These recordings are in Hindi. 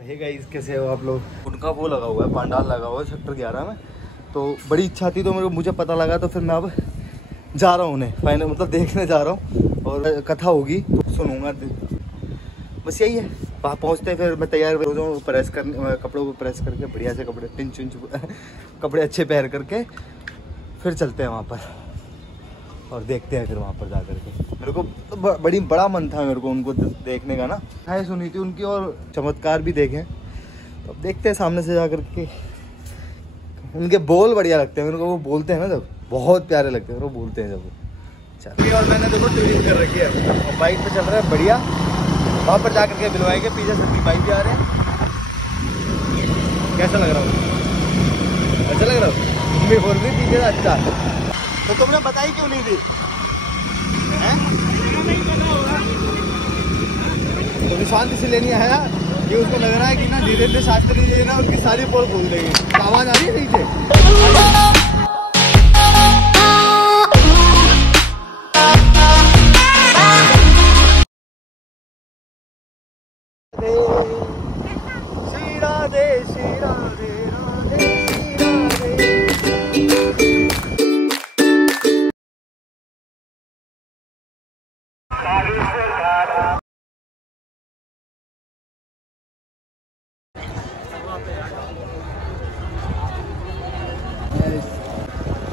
हे गाइस, कैसे हो आप लोग। उनका वो लगा हुआ है, पंडाल लगा हुआ है सेक्टर 11 में। तो बड़ी इच्छा थी, तो मुझे पता लगा, तो फिर मैं अब जा रहा हूँ उन्हें फाइनल, मतलब देखने जा रहा हूँ। और कथा होगी तो सुनूंगा। बस यही है। वहाँ पहुँचते फिर मैं तैयार हो जाऊँ, प्रेस करने, कपड़ों को प्रेस करके बढ़िया से कपड़े पिंच कपड़े अच्छे पहन करके फिर चलते हैं वहाँ पर और देखते हैं फिर वहाँ पर जा करके। मेरे को तो बड़ा मन था मेरे को उनको देखने का ना, है सुनी थी उनकी और चमत्कार भी देखे। तो अब देखते हैं सामने से जा करके। उनके बोल बढ़िया लगते हैं मेरे को, वो बोलते हैं ना जब, बहुत प्यारे लगते हैं वो बोलते हैं जब वो। चलिए, और मैंने देखो ट्यून कर रखी है और बाइक पे चल रहा है बढ़िया। वहाँ पर जा करके मिलवाएंगे, पीछे सबकी बाइक भी आ रहे हैं। कैसा लग रहा हूँ? अच्छा लग रहा हूँ? मम्मी बोल रही पीछे से अच्छा। तो तुमने बताई क्यों नहीं थी? तो निशांत इसे लेनी है ना, ये उसको लग रहा है कि ना धीरे शास्त्री जी ना उसकी सारी बोल बोल देंगे। आवाज आ रही है नीचे।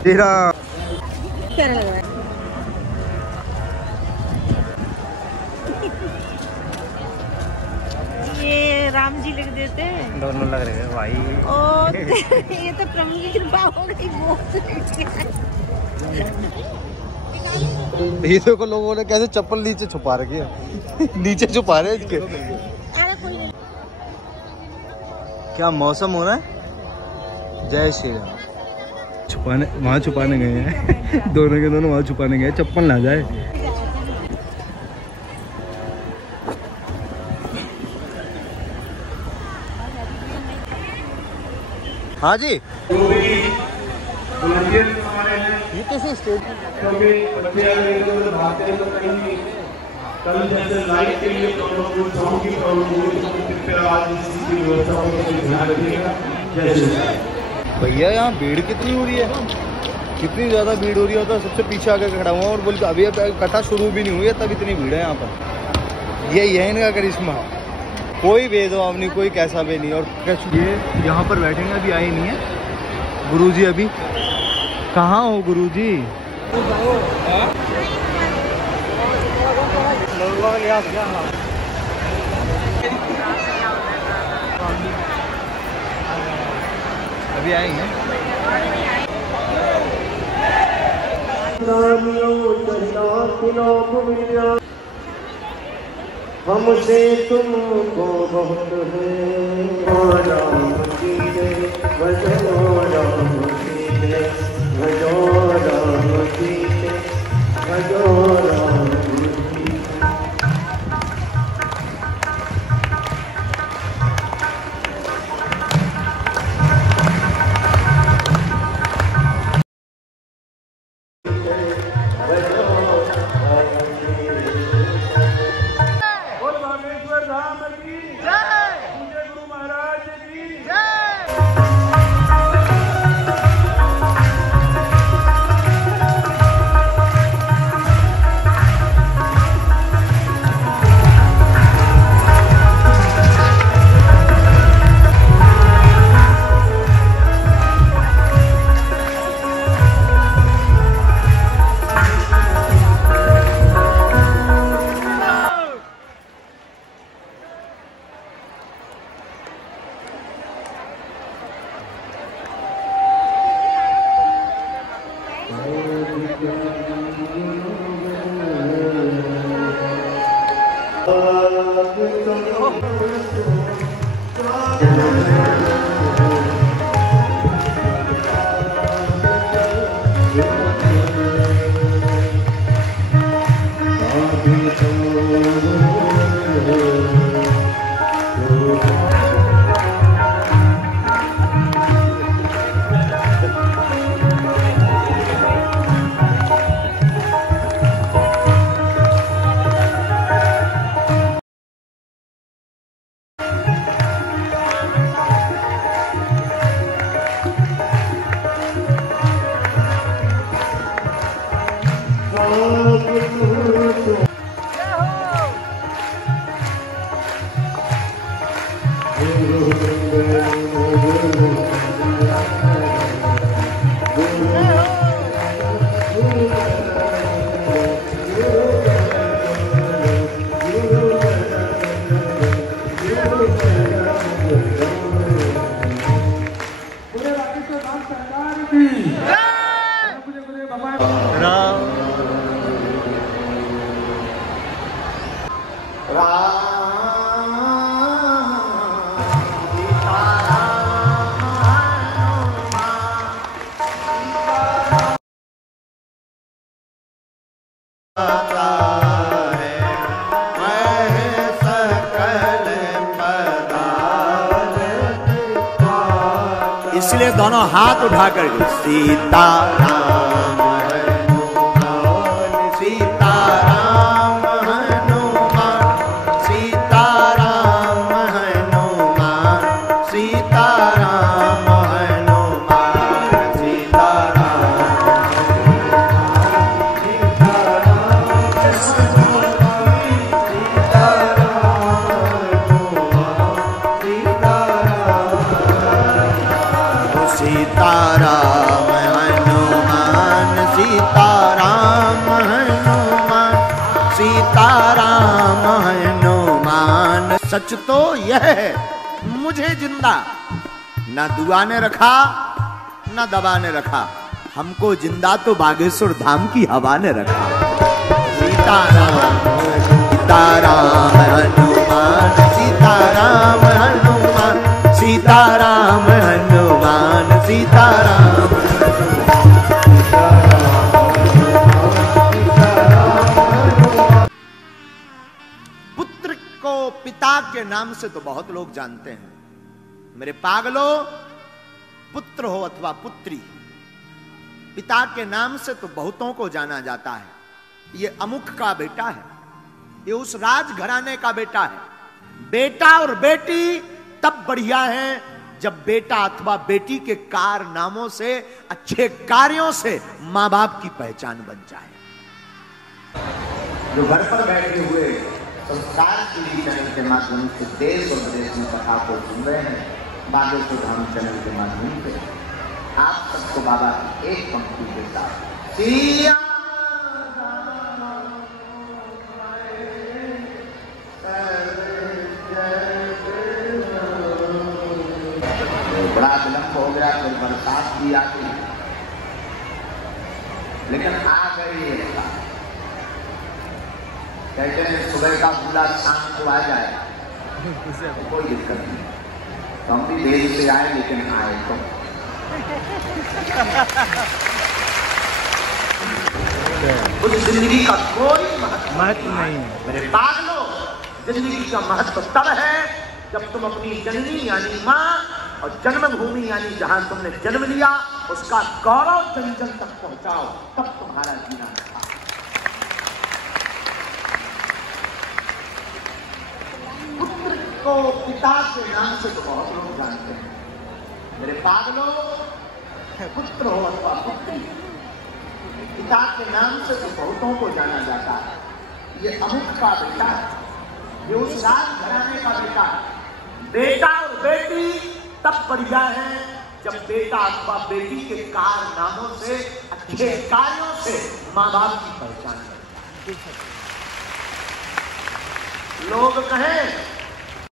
तेरा प्यारा लग रहा है। ये राम जी लिख देते हैं, दोनों लग रहे हैं भाई। और ये तो प्रभु की कृपा हो गई। ये देखो लोगों ने कैसे चप्पल नीचे छुपा रखी है। नीचे छुपा रहे हैं इसके। क्या मौसम हो रहा है। जय श्री राम। छुपाने, वहाँ छुपाने गए हैं। दोनों के दोनों वहाँ छुपाने गए, चप्पल ना जाए। हाँ जी, ये कैसे स्टेज? भैया यहाँ भीड़ कितनी हो रही है, कितनी ज़्यादा भीड़ हो रही है। तो सबसे पीछे आकर खड़ा हुआ और बोल के अभी कथा शुरू भी नहीं हुई है, तब इतनी भीड़ है यहाँ पर। यही है इनका करिश्मा, कोई भेदभाव नहीं, कोई कैसा भी नहीं। और ये यहाँ पर बैठेंगे, अभी आए नहीं है गुरुजी। अभी कहाँ हो गुरुजी? अभी आएंगे। हमसे तुमको बहुत है राम जी के भजो राम जी के भजो राम जी के भजो राम जी के। इसलिए दोनों हाथ उठा कर सीताराम सीताराम हनुमान सीताराम हनुमान सीताराम हनुमान सीताराम हनुमान सीताराम हनुमान सीताराम हनुमान। सच तो यह है मुझे जिंदा न दुआ ने रखा न दबा ने रखा, हमको जिंदा तो बागेश्वर धाम की हवा ने रखा। सीताराम सीताराम हनुमान सीताराम हनुमान सीताराम हनुमान सीताराम। पुत्र को पिता के नाम से तो बहुत लोग जानते हैं, मेरे पागलों, पुत्र हो अथवा पुत्री, पिता के नाम से तो बहुतों को जाना जाता है। ये अमुक का बेटा है, ये उस राजघराने का बेटा है। बेटा और बेटी तब बढ़िया है जब बेटा अथवा बेटी के कारनामों से, अच्छे कार्यों से मां बाप की पहचान बन जाए। जो घर पर बैठे हुए संस्कार टीवी चैनल के माध्यम से देश और विदेश में कथा को सुन रहे हैं, बागेश्वर धाम चैनल के माध्यम से आप सबको बाबा की एक पंक्ति के साथ सिया बड़ा विलंब हो गया, फिर बरसात भी आ गई, लेकिन आ गई है। कहते हैं सुबह का बुला शाम को आ जाए, कोई दिक्कत नहीं। तो हम भी देर से आए, लेकिन आए तो उस जिंदगी का कोई महत्व नहीं है मेरे पागलों। जिंदगी का महत्व तब है जब तुम अपनी जननी यानी माँ और जन्मभूमि यानी जहां तुमने जन्म लिया उसका गौरव जन जन तक पहुंचाओ, तब तुम्हारा जीना है। पुत्र को पिता के नाम से तो बहुत लोग जानते हैं, मेरे पागलों, पुत्र हो अथवा पुत्री, पिता के नाम से तो बहुतों को जाना जाता है। ये अमुक का बेटा है, ये उस राजघराने का बेटा है। बेटा और बेटी तब बढ़िया है जब बेटा अथवा बेटी के कारनामों से, अच्छे कार्यों से मां बाप की पहचान करे। लोग कहें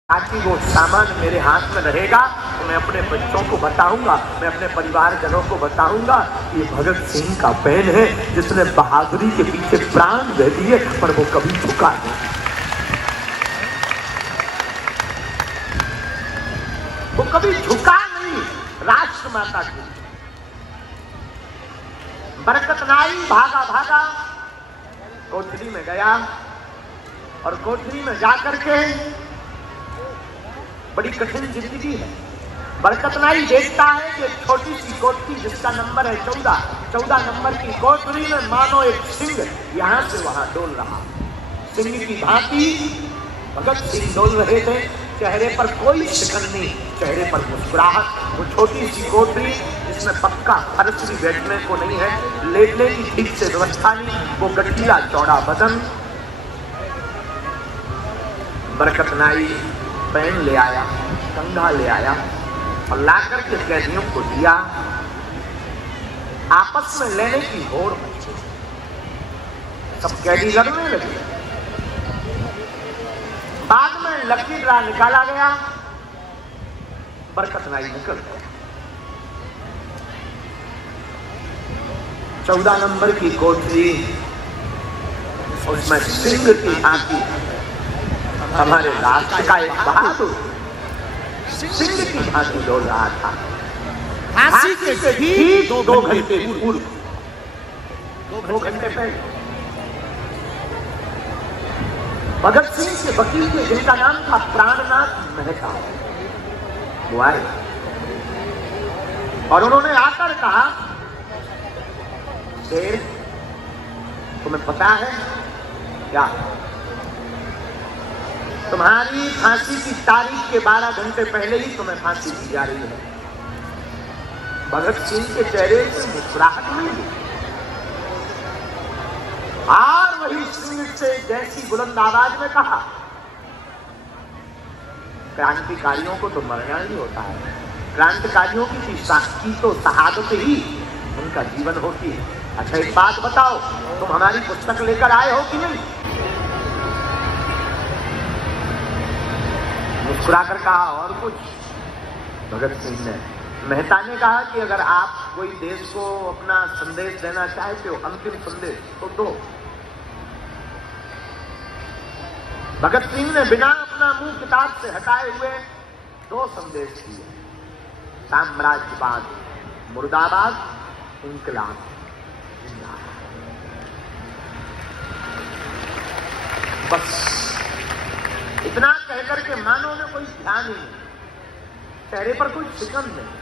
ताकि वो सामान मेरे हाथ में रहेगा तो मैं अपने बच्चों को बताऊंगा, मैं अपने परिवारजनों को बताऊंगा ये भगत सिंह का बहन है जिसने बहादुरी के पीछे प्राण दे दिए, पर वो कभी झुका नहीं। वो कभी झुका नहीं राष्ट्र माता के। बरकत नाई भागा भागा कोठरी में गया और कोठरी में जाकर के बड़ी कठिन जिंदगी है। बरकत नाई देखता है कि छोटी सी कोठरी जिसका नंबर है 14 नंबर की कोठरी में मानो एक सिंह यहां से वहां डोल रहा। सिंह की भांति भगत सिंह डोल रहे थे, चेहरे पर कोई शिकन नहीं, चेहरे पर मुस्कुराहट। वो छोटी सी कोठरी जिसमें पक्का फर्श भी बैठने को नहीं है, लेटने की ठीक से व्यवस्था नहीं, वो गठिया चौड़ा बदन। बरकत नाई पेन ले आया, कंघा ले आया और लाकर के कैदियों को दिया। आपस में लेने की होड़ मची, सब कैदी लड़ने लगे। बाद में लकी ड्रा निकाला गया, बरकत नाई निकल गया। 14 नंबर की कोठरी, उसमें सिंह की आंखी हमारे राष्ट्र का एक बहादुर सिंह की भांति डोल रहा था। फांसी के ठीक 2 घंटे पूर्व, 2 घंटे पहले भगत सिंह के वकील थे जिनका नाम था प्राणनाथ मेहता, वो आए और उन्होंने आकर कहा, शेर तुम्हें पता है क्या, तुम्हारी फांसी की तारीख के 12 घंटे पहले ही तुम्हें फांसी दी जा रही है। भगत सिंह के चेहरे से मुस्कुराहट मिली और वही सिंह से जैसी बुलंद आवाज में कहा, क्रांतिकारियों को तो मरना ही होता है, क्रांतिकारियों की तो शहादत ही उनका जीवन होती है। अच्छा एक बात बताओ, तुम हमारी पुस्तक लेकर आए हो कि नहीं? मुस्कुराकर कहा और कुछ? भगत सिंह ने, मेहता ने कहा कि अगर आप कोई देश को अपना संदेश देना चाहते हो, अंतिम संदेश, तो दो। भगत सिंह ने बिना अपना मुंह किताब से हटाए हुए 2 संदेश दिए, साम्राज्यवाद मुर्दाबाद, इंकलाब जिंदाबाद। बस इतना कहकर के मानो ने कोई ध्यान ही नहीं, चेहरे पर कोई शिकन नहीं,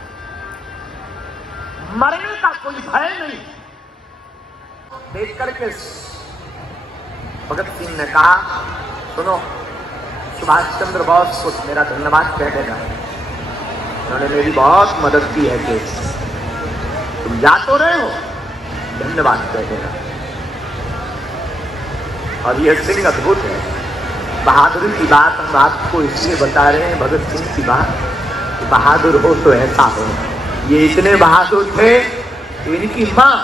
मरने का कोई भय नहीं। देख करके भगत सिंह ने कहा, सुनो, सुभाष चंद्र बोस को मेरा धन्यवाद कह देना, उन्होंने मेरी बहुत मदद की है कि तुम जा तो रहे हो, धन्यवाद कह देना। और यह सिंह अद्भुत है, बहादुरी की बात हम आपको इसलिए बता रहे हैं, भगत सिंह की बात, कि बहादुर हो तो ऐसा हो। ये इतने बहादुर थे, इनकी माँ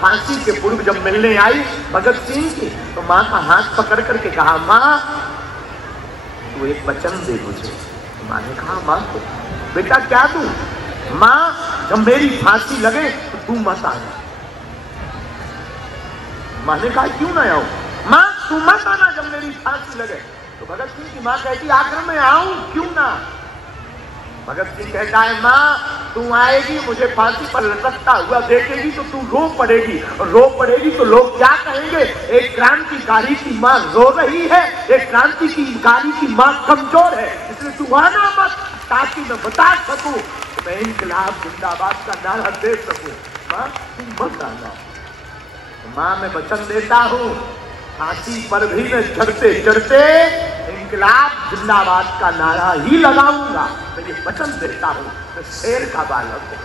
फांसी के पूर्व जब मिलने आई भगत सिंह की, तो माँ का हाथ पकड़ करके कहा, माँ तू एक वचन दे मुझे। माँ ने कहा, माँ को बेटा क्या तू? माँ जब मेरी फांसी लगे तो तू मत आना। माँ ने कहा, क्यों ना आऊं? माँ तू मत आना जब मेरी फांसी लगे। तो भगत सिंह की माँ कहती, आखिर मैं आऊं क्यों ना? भगत सिंह कहता है, माँ तू आएगी, मुझे फांसी पर लटकता हुआ देखेगी तो तू रो पड़ेगी, और रो पड़ेगी तो लोग क्या कहेंगे? एक क्रांतिकारी की माँ रो रही है, एक क्रांतिकारी की माँ कमजोर है, इसलिए तू आना मत, ताकि मैं बता सकूं, मैं इंकलाब जिंदाबाद का नारा दे सकूं। माँ तू मत आना। माँ मैं वचन देता हूं, फांसी पर भी मैं चढ़ते चढ़ते इंकलाब जिंदाबाद का नारा ही लगाऊंगा, मैं ये वचन देता हूं। मैं शेर का बालक हूं।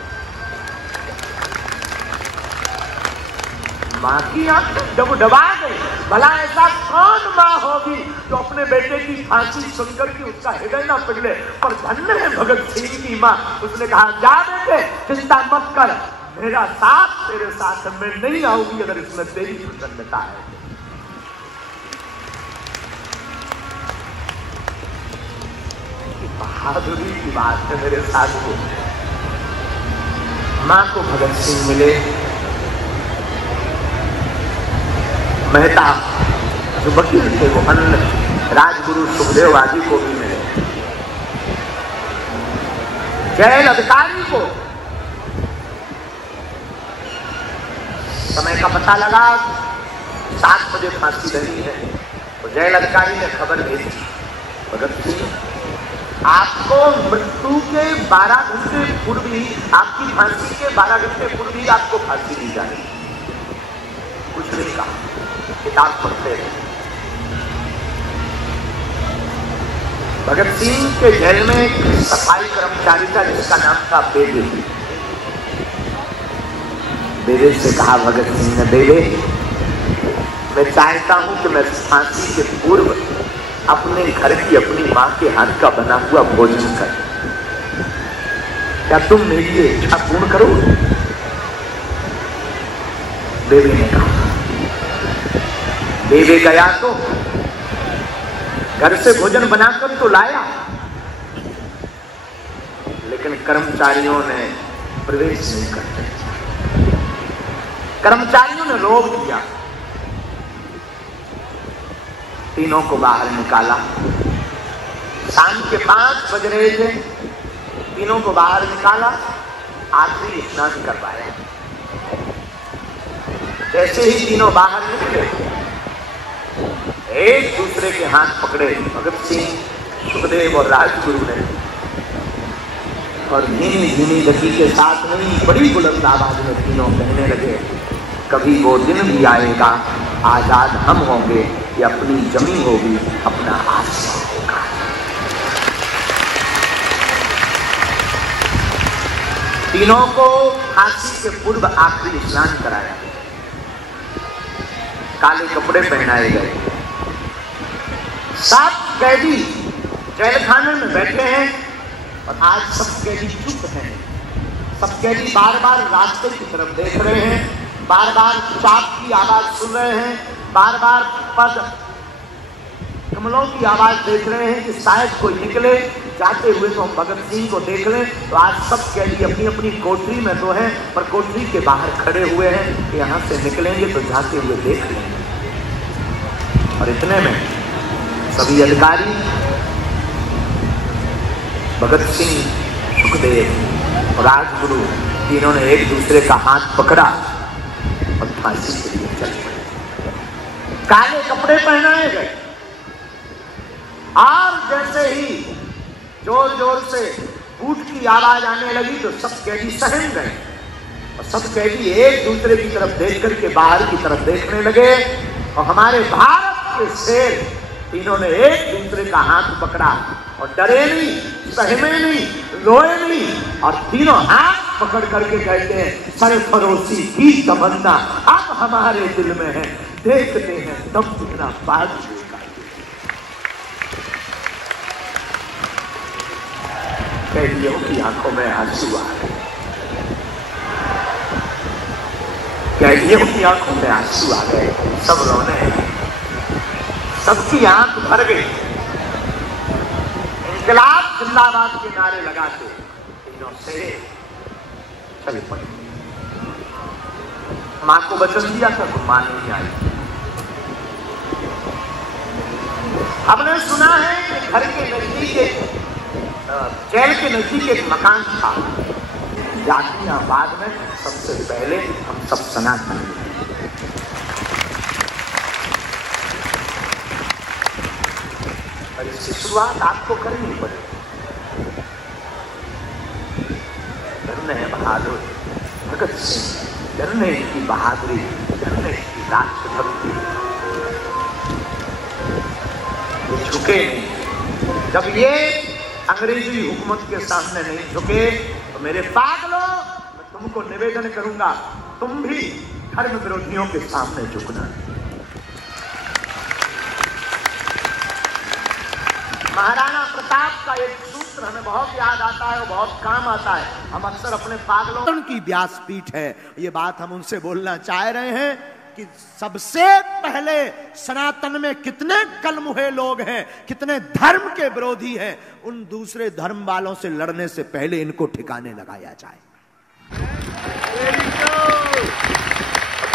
माँ की आंखें जब डबा गई, भला ऐसा कौन माँ होगी जो अपने बेटे की फांसी सुनकर के उसका हृदय ना पिघले? पर धन्य है भगत सिंह की माँ, उसने कहा, जा बेटे चिंता मत कर, मेरा साथ तेरे साथ, मैं नहीं आऊंगी अगर इसमें तेरी प्रसन्नता है। बहादुरी की बात है मेरे साथ को। मां को भगत सिंह मिले, मेहता जो वकील थे वो अन्य राजगुरु सुखदेव आदि को भी मिले, जेल अधिकारी को समय का पता लगा 7 बजे फांसी देनी है, तो जेल अधिकारी ने खबर भेजी, भगत सिंह आपको मृत्यु के 12 घंटे पूर्व ही, आपकी फांसी के 12 घंटे पूर्व ही आपको फांसी दी जाएगी। कुछ नहीं कहा, किताब पढ़ते रहे। भगत सिंह के जेल में एक सफाई कर्मचारी था जिसका नाम था बेबे। बेबे से कहा भगत सिंह ने, बेबे मैं चाहता हूं कि मैं फांसी के पूर्व अपने घर की अपनी मां के हाथ का बना हुआ भोजन कर, क्या तुम मेरी ये इच्छा पूर्ण करोगे? बेबे ने कहा। बेबे गया तो घर से भोजन बनाकर तो लाया, लेकिन कर्मचारियों ने प्रवेश नहीं करते, कर्मचारियों ने रोक दिया, तीनों को बाहर निकाला, शाम के 5 बज रहे थे, तीनों को बाहर निकाला, आखिरी स्नान करवाया। जैसे ही तीनों बाहर निकले, एक दूसरे के हाथ पकड़े भगत सिंह, सुखदेव और राजगुरु ने, और धीमी धीमी गति के साथ नहीं, बड़ी बुलंद आवाज में तीनों कहने लगे, कभी वो दिन भी आएगा, आजाद हम होंगे, ये अपनी जमीन होगी, अपना आसमान होगा। तीनों को फांसी के पूर्व आखिरी स्नान कराया, काले कपड़े पहनाए गए। 7 कैदी जेल खाने में बैठे हैं और आज सब कैदी चुप हैं। सब कैदी बार बार रास्ते की तरफ देख रहे हैं, बार बार चाप की आवाज सुन रहे हैं, बार बार पद कमलों की आवाज देख रहे हैं कि शायद कोई निकले जाते हुए तो हम भगत सिंह को देख लें। तो आज सब कैदी अपनी अपनी कोठरी में तो हैं, पर कोठरी के बाहर खड़े हुए हैं कि यहाँ से निकलेंगे तो जाते हुए देख लेंगे। और इतने में सभी अधिकारी भगत सिंह, सुखदेव और राजगुरु तीनों ने एक दूसरे का हाथ पकड़ा और फांसी के लिए चल पड़े। काले कपड़े पहनाए गए और जैसे ही जोर जोर से बूट की आवाज आने लगी तो सब कैदी सहम गए और सब कैदी एक दूसरे की तरफ देख करके बाहर की तरफ देखने लगे। और हमारे भारत के शेर तीनों ने एक दूसरे का हाथ पकड़ा और डरे नहीं, सहमे नहीं, रोए नहीं, और तीनों हाथ पकड़ करके कहते हैं, सरफरोशी की तमन्ना अब हमारे दिल में है, देखते हैं तब कितना बात। कैदियों की आंखों में आंसू आ गए, कैदियों की आंखों में आंसू आ गए, सब रोने, सबकी आंख भर गई। इनकलाब जिंदाबाद के नारे लगाते तीनों से चल पड़े। मां को वचन दिया था तो मां नहीं आई। हमने सुना है कि घर के नजदीक, जेल के नजदीक एक मकान था, जातियाबाद में सबसे पहले हम सब सनातन, और इसकी शुरुआत आपको करनी पड़ेगी। डरने है बहादुर भगत सिंह, डरने की बहादुरी, डरने की राष्ट्रभक्ति, ये झुके नहीं। जब ये अंग्रेजी हुकूमत के सामने नहीं झुके तो मेरे पागलों, मैं तुमको निवेदन करूंगा, तुम भी धर्म विरोधियों के सामने झुकना। महाराणा प्रताप का एक सूत्र हमें बहुत याद आता है और बहुत काम आता है। हम अक्सर अपने पागलों की व्यासपीठ है, ये बात हम उनसे बोलना चाह रहे हैं कि सबसे पहले सनातन में कितने कलमुहे लोग हैं, कितने धर्म के विरोधी हैं, उन दूसरे धर्म वालों से लड़ने से पहले इनको ठिकाने लगाया जाए।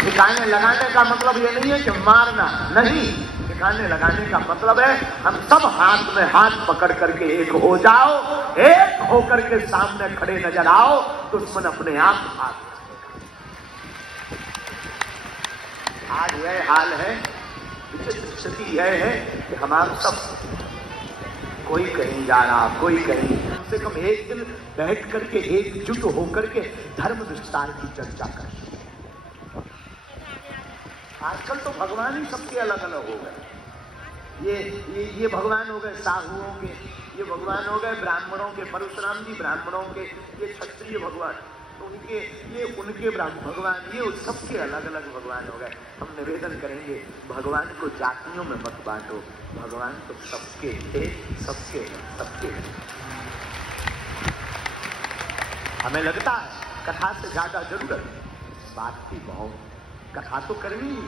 ठिकाने लगाने का मतलब ये नहीं है कि मारना, नहीं, ठिकाने लगाने का मतलब है हम सब हाथ में हाथ पकड़ करके एक हो जाओ, एक होकर के सामने खड़े नजर आओ, दुश्मन अपने आप भाग। आज यह हाल है, विचित्र स्थिति यह है कि हमारा सब कोई कहीं जा रहा, कोई कहीं, कम से कम एक दिन बैठ करके एकजुट होकर के धर्म विस्तार की चर्चा कर। आजकल तो भगवान ही सबके अलग अलग हो गए। ये भगवान हो गए साहुओं के, ये भगवान हो गए ब्राह्मणों के, परशुराम जी ब्राह्मणों के, ये क्षत्रिय भगवान, तो उनके ब्राह्मण भगवान, ये सबके अलग अलग भगवान हो गए। हम निवेदन करेंगे भगवान को जातियों में मत बांटो, भगवान तो सबके थे, सबके सबके। हमें लगता है कथा से ज्यादा जरूरत बात की बहुत, कथा तो करनी ही,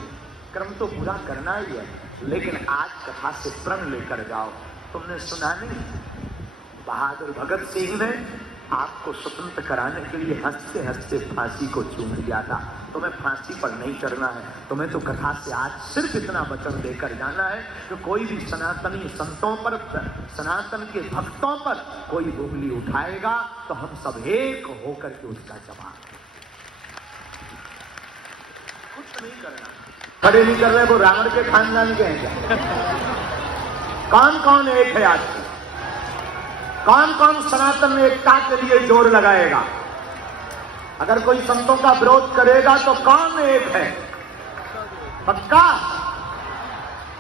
कर्म तो पूरा करना ही है, लेकिन आज कथा से प्रण लेकर जाओ। तुमने सुना नहीं, बहादुर भगत सिंह ने आपको स्वतंत्र कराने के लिए हंसते हंसते फांसी को चूम लिया था। तुम्हें फांसी पर नहीं चढ़ना है, तुम्हें तो कथा से आज सिर्फ इतना वचन देकर जाना है कि कोई भी सनातनी संतों पर, सनातन के भक्तों पर कोई उंगली उठाएगा तो हम सब एक होकर के उसका जवाब, कुछ नहीं करना। खड़े नहीं कर रहे, वो रावण के खानदान के हैं क्या? कौन कौन एक है आज? कौन कौन सनातन एकता के लिए जोर लगाएगा? अगर कोई संतों का विरोध करेगा तो कौन एक है? पक्का?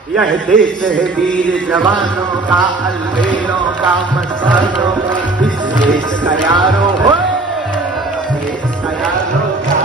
यह देश है वीर जवानों का, अलबेलों का, मसालों का, इस देश का यारो हो, देश का यारो का।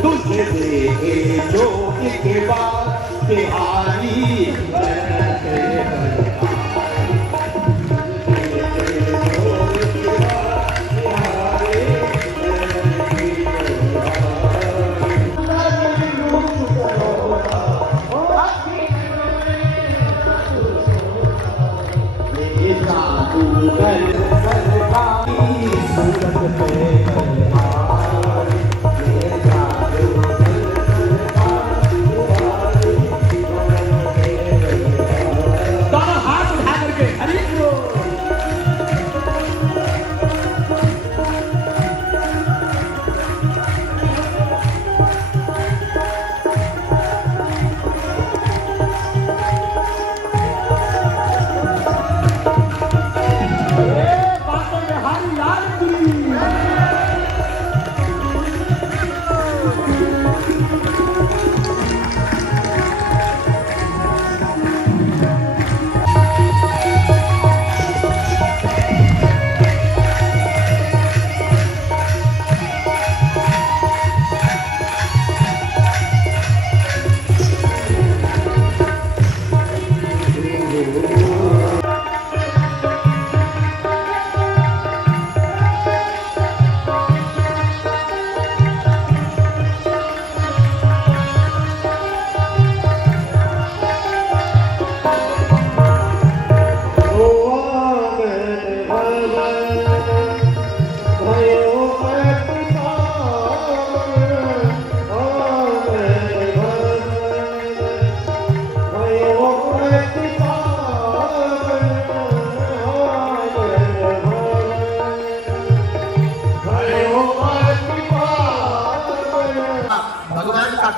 तुझे देखे जो के बाद बिहारी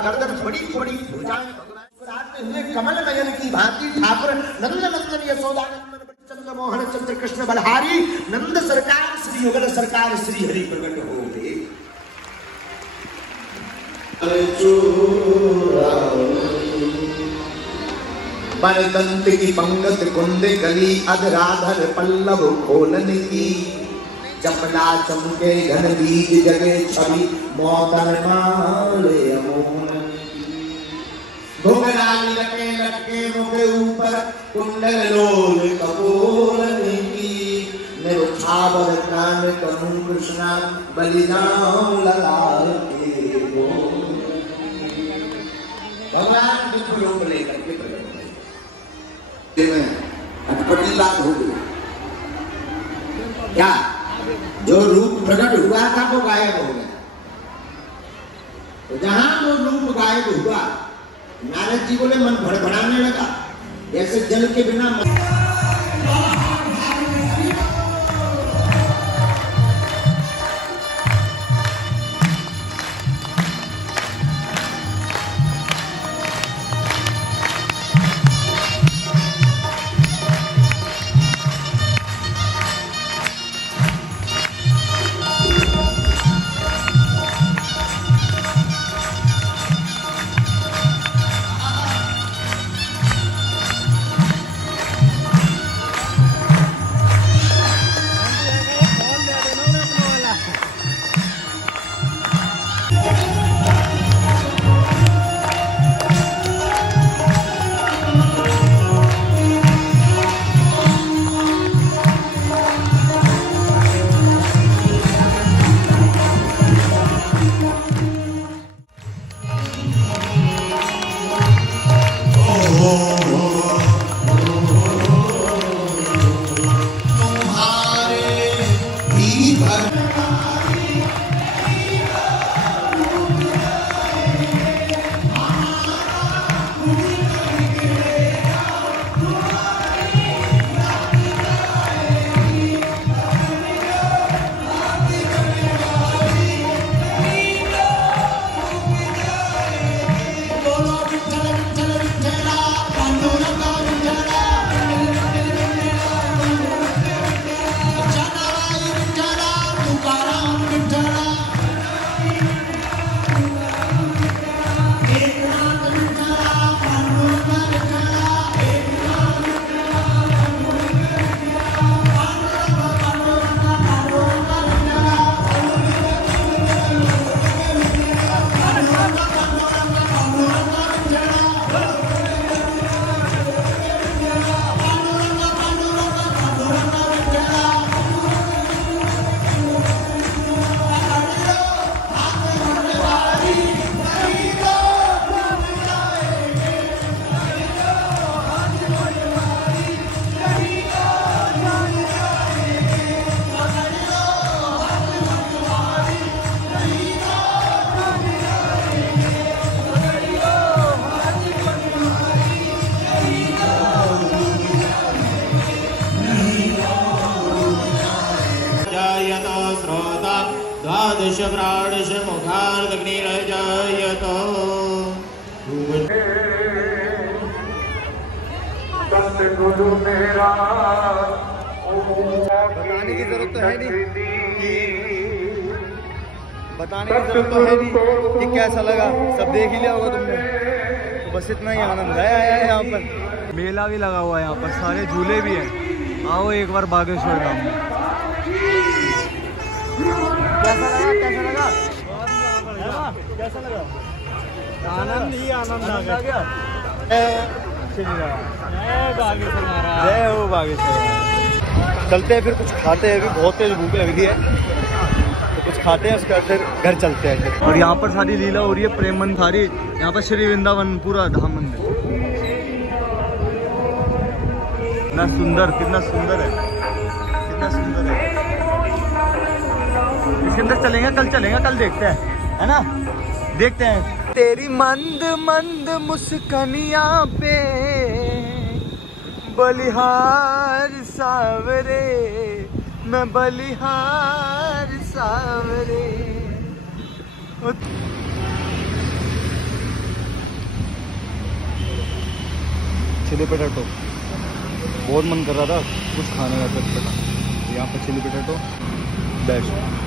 गर्दन बड़ी बड़ी भुजाएं भगवान कमल नयन की भांति ठाकुर नंद नंदन यशोदानंदन चंद्र मोहन चंद्र कृष्ण बलहारी नंद सरकार श्री युगल सरकार श्री हरि प्रकट हो गए। बरदंत की पंगत कुंद कली अधराधर पल्लव खोलन की चपला चमके घन बीज जगे छवि मोतर माले अमोहन घुंघराल लटके लटके मुखे ऊपर कुंडल लोल कपोलन की निरुछावर कान करूं कृष्णा बलिदान ललाल के वो भगवान दुख रूप लेकर के प्रकट हुए। अटपटी बात हो गई क्या? जो रूप प्रकट हुआ था वो गायब हो गया। तो जहां वो रूप गायब हुआ नारद जी बोले मन भड़बड़ाने लगा, जैसे जल के बिना द्वादश प्राणश मुखार्दग्निरजायतो गुरु मेरा बताने की जरूरत तो है नहीं, बताने की जरूरत तो है नहीं कि कैसा लगा, सब देख ही लिया होगा तुमने। तो बस इतना ही आनंद है यहाँ पर। मेला भी लगा हुआ है यहाँ पर, सारे झूले भी हैं। आओ एक बार बागेश्वर धाम में। कैसा लगा, कैसा लगा, कैसा लगा? आनंद ही आनंद आ गया। जय हो बागेश्वर। चलते हैं फिर, कुछ खाते हैं, अभी बहुत तेज भूख लग रही है, तो कुछ खाते हैं, उसके बाद फिर घर चलते हैं। और यहाँ पर सारी लीला हो रही है, प्रेम मन सारी यहाँ पर, श्री वृंदावन पूरा धाम मंदिर। कितना सुंदर, कितना सुंदर है, कितना सुंदर है। इसके अंदर चलेंगे, कल चलेंगे, कल देखते हैं, है ना, देखते हैं। तेरी मंद मंद मुस्कानिया पे बलिहार सावरे, मैं बलिहार सावरे। चिली पोटैटो बहुत मन कर रहा था कुछ खाने का चटपटा, यहाँ पर चिली पोटैटो बेस्ट।